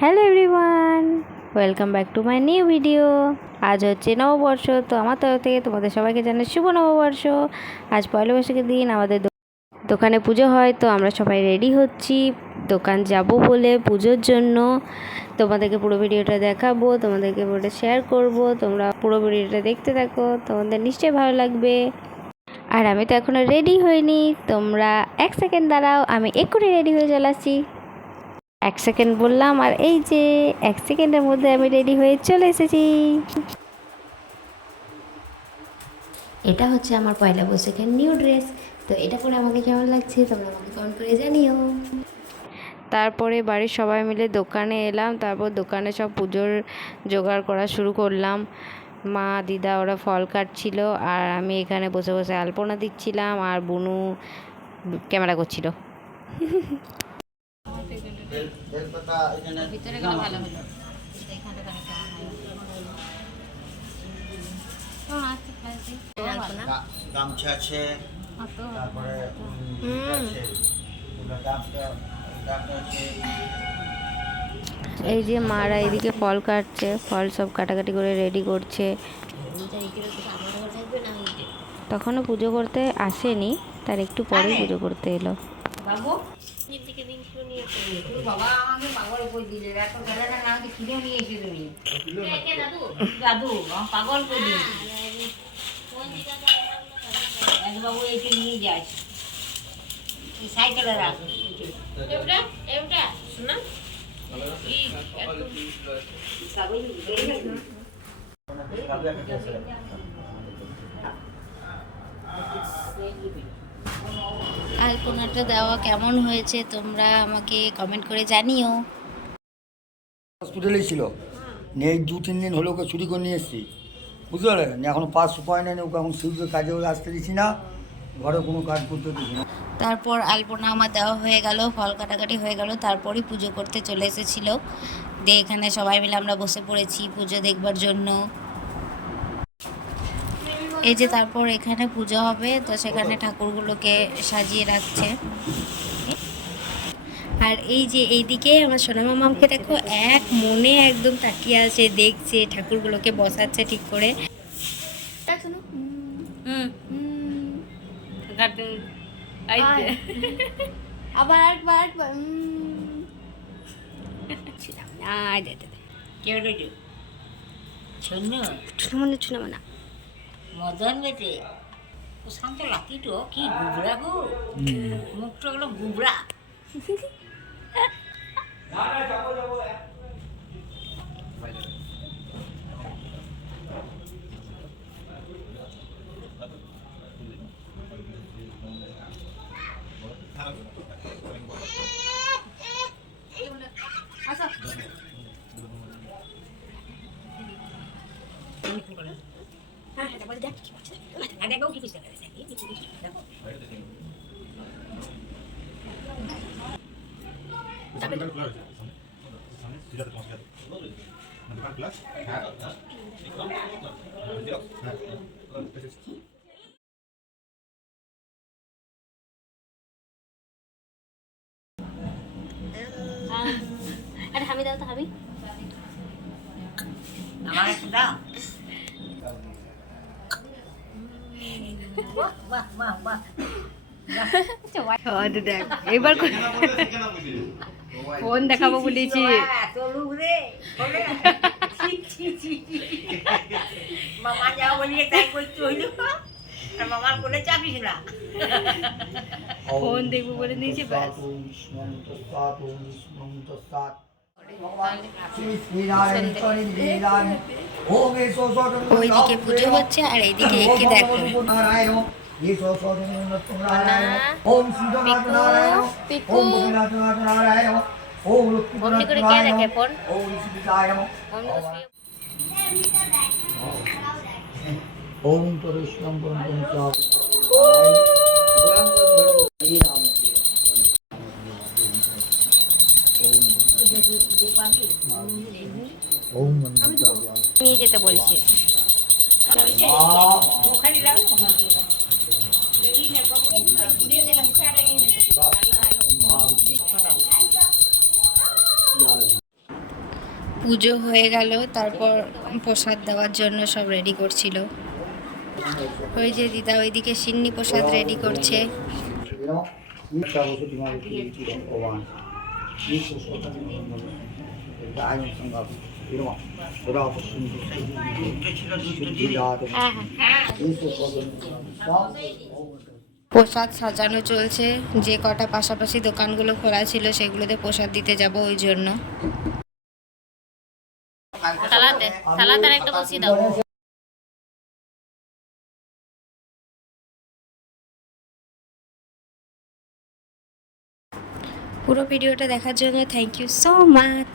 Hello everyone welcome back to my new video আজ হচ্ছে নববর্ষ, তো আমার তরফ থেকে তোমাদের সবাইকে জানাই শুভ নববর্ষ। আজ পয়লা বৈশাখের দিন, আমাদের দোকানে পুজো হয়, তো আমরা সবাই রেডি হচ্ছি। দোকান যাব বলে পুজোর জন্য। তোমাদেরকে পুরো ভিডিওটা দেখাবো, তোমাদেরকে পুরোটা শেয়ার করব। তোমরা পুরো ভিডিওটা দেখতে থাকো, তোমাদের নিশ্চয়ই ভালো লাগবে। আর আমি তো এখনও রেডি হইনি, তোমরা এক সেকেন্ড দাঁড়াও, আমি এক্ষুনি রেডি হয়ে চলে এক সেকেন্ড বললাম আর এই যে এক সেকেন্ডের মধ্যে আমি রেডি হয়ে চলে এসেছি। এটা হচ্ছে আমার পয়লা বৈশাখের নিউ ড্রেস। তো এটা পরে আমাকে কেমন লাগছে তোমরা আমাকে কমেন্ট করে জানিও। তারপরে বাড়ির সবাই মিলে দোকানে এলাম তারপর দোকানে সব পুজোর জোগাড় করা শুরু করলাম। মা দিদা ওরা ফল কাটছিল আর আমি এখানে বসে বসে আলপনা দিচ্ছিলাম আর বুনু ক্যামেরা করছিল। বেলপাতা এখানে ভিতরে গেলে ভালো হলো গা- গামছা আছে তারপরে উম, আছে এগুলো গামছা গামছা আছে। এই যে মারা এদিকে ফল কাটছে ফল সব কাটাকাটি করে রেডি করছে। তখনও পুজো করতে আসেনি তার একটু পরেই পুজো করতে এলো। বাবা আমাকে পাগল করে দিলে এত বেলাটা না আমাকে কিনে নিয়ে এসে তুমি দাদু? আমার পাগল করে দিলে বাবু এইটা নিয়ে যাস এই সাইকেলে রাখ। আলপনাটা দেওয়া কেমন হয়েছে তোমরা আমাকে কমেন্ট করে জানিও। হসপিটালেই ছিল। নিয়ে এই দু তিন দিন হলো ওকে চুরি করে নিয়ে এসেছি। বুঝতে পারলেন এখনও পাঁচ উপায় নেই ওকে এখন সিউজের কাজে ওকে আসতে দিচ্ছি না ঘরে কোনো কাজ করতে দিচ্ছি না। তারপর আলপনা আমার দেওয়া হয়ে গেল ফল কাটাকাটি হয়ে গেল তারপরই পুজো করতে চলে এসেছিল। দিয়ে এখানে সবাই মিলে আমরা বসে পড়েছি পুজো দেখবার জন্য। এই যে তারপর এখানে পুজো হবে তো সেখানে ঠাকুরগুলোকে সাজিয়ে রাখছে। আর এই যে এইদিকে আমার সোনামা মামকে দেখো এক মনে একদম তাকিয়ে আছে দেখছে ঠাকুরগুলোকে বসাচ্ছে ঠিক করে। আবার না, রয়েছে শূন্য চুনা মানে চুনা মানে মদন বেটে ও শান্ত লাকিটো কি গুবরা গো? মুখটা হলো গুবরা দেখো আরে হামি দাও তো হামি। দাও। এবার ফোন দেখাবো বলেছি। মামা যাও বলিয়ে তাই করতে হইল। মামার কোলে চাপিস না। ফোন দেখব বলে নিয়েছি ব্যাস। ওইদিকে পুজো হচ্ছে আর এইদিকে একে দেখো ওম নিয়ে যেতে বলছি। পুজো হয়ে গেল, তারপর প্রসাদ দেওয়ার জন্য সব রেডি করছিল। ওই যে দিদা ওইদিকে সিন্নি প্রসাদ রেডি করছে। প্রসাদ সাজানো চলছে। যে কটা পাশাপাশি দোকানগুলো খোলা ছিল সেগুলোতে প্রসাদ দিতে যাব ওই জন্য। একটা বসিয়ে দাও। পুরো ভিডিওটা দেখার জন্য থ্যাংক ইউ সো মাচ